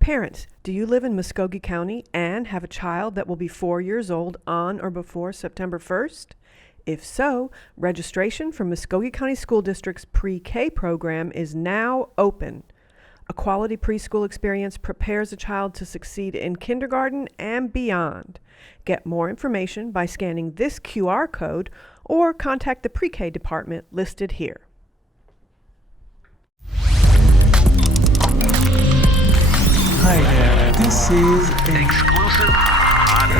Parents, do you live in Muskogee County and have a child that will be 4 years old on or before September 1st? If so, registration for Muskogee County School District's pre-K program is now open. A quality preschool experience prepares a child to succeed in kindergarten and beyond. Get more information by scanning this QR code or contact the pre-K department listed here. Hi there, this is Exclusive Hot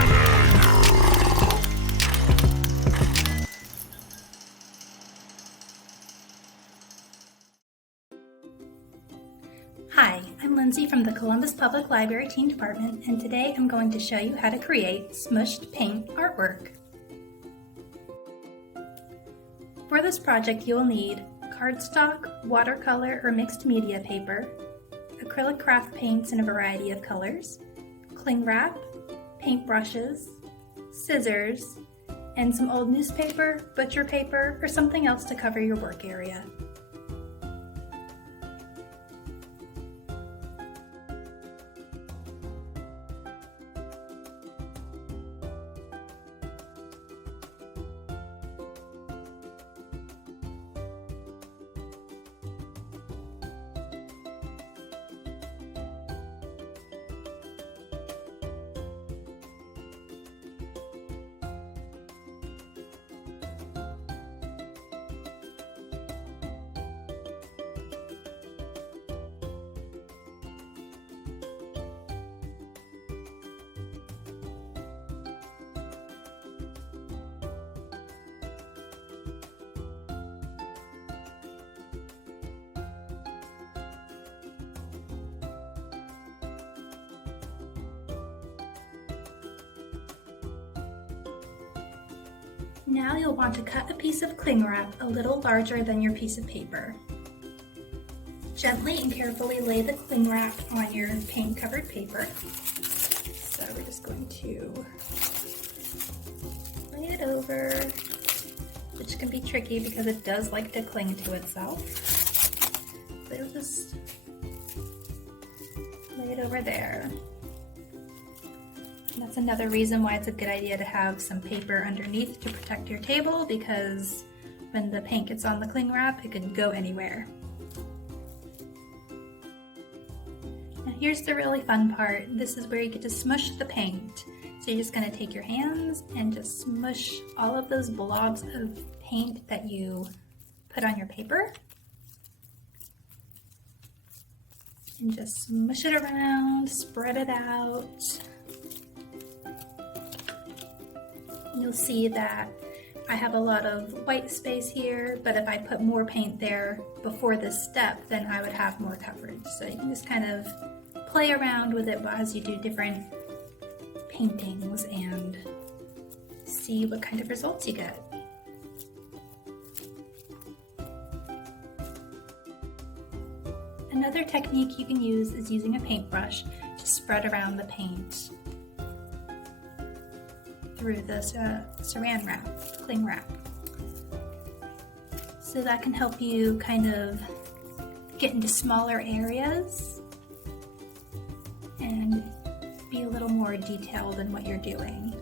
Hi, I'm Lindsay from the Columbus Public Library Teen Department, and today I'm going to show you how to create smushed paint artwork. For this project, you'll need cardstock, watercolor or mixed media paper, acrylic craft paints in a variety of colors, cling wrap, paint brushes, scissors, and some old newspaper, butcher paper, or something else to cover your work area. Now you'll want to cut a piece of cling wrap a little larger than your piece of paper. Gently and carefully lay the cling wrap on your paint-covered paper. So we're just going to lay it over, which can be tricky because it does like to cling to itself. So you'll just lay it over there. That's another reason why it's a good idea to have some paper underneath to protect your table, because when the paint gets on the cling wrap, it could go anywhere. Now here's the really fun part. This is where you get to smush the paint. So you're just going to take your hands and just smush all of those blobs of paint that you put on your paper. And just smush it around, spread it out. You'll see that I have a lot of white space here, but if I put more paint there before this step, then I would have more coverage. So you can just kind of play around with it as you do different paintings and see what kind of results you get. Another technique you can use is using a paintbrush to spread around the paint through the saran wrap, cling wrap. So that can help you kind of get into smaller areas and be a little more detailed in what you're doing.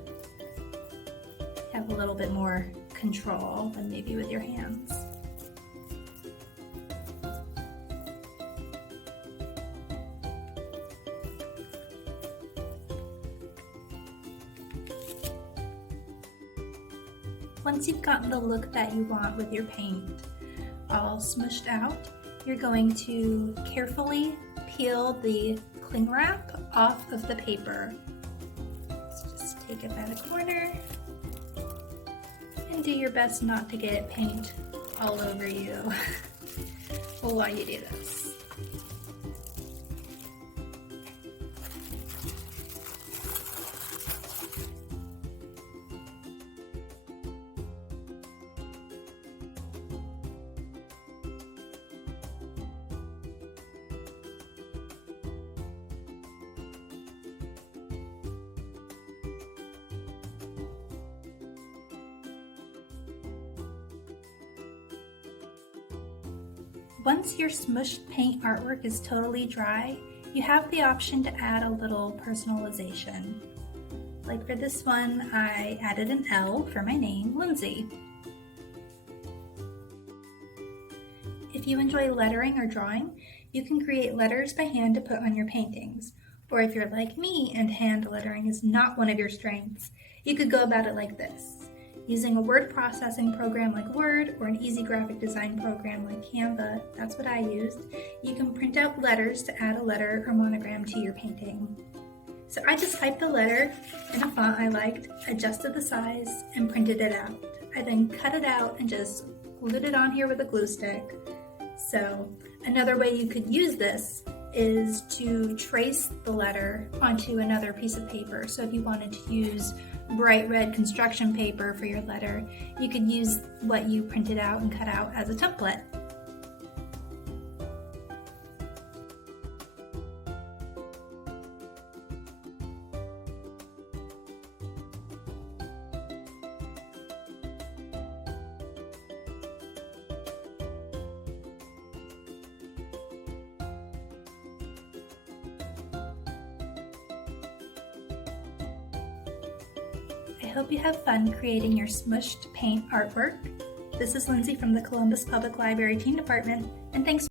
Have a little bit more control than maybe with your hands. Once you've gotten the look that you want with your paint all smushed out, you're going to carefully peel the cling wrap off of the paper. So just take it by the corner and do your best not to get paint all over you while you do this. Once your smushed paint artwork is totally dry, you have the option to add a little personalization. Like for this one, I added an L for my name, Lindsay. If you enjoy lettering or drawing, you can create letters by hand to put on your paintings. Or if you're like me and hand lettering is not one of your strengths, you could go about it like this. Using a word processing program like Word or an easy graphic design program like Canva, that's what I used, you can print out letters to add a letter or monogram to your painting. So I just typed the letter in a font I liked, adjusted the size, and printed it out. I then cut it out and just glued it on here with a glue stick. So another way you could use this is to trace the letter onto another piece of paper. So if you wanted to use bright red construction paper for your letter, you could use what you printed out and cut out as a template. I hope you have fun creating your smushed paint artwork. This is Lindsay from the Columbus Public Library Teen Department, and thanks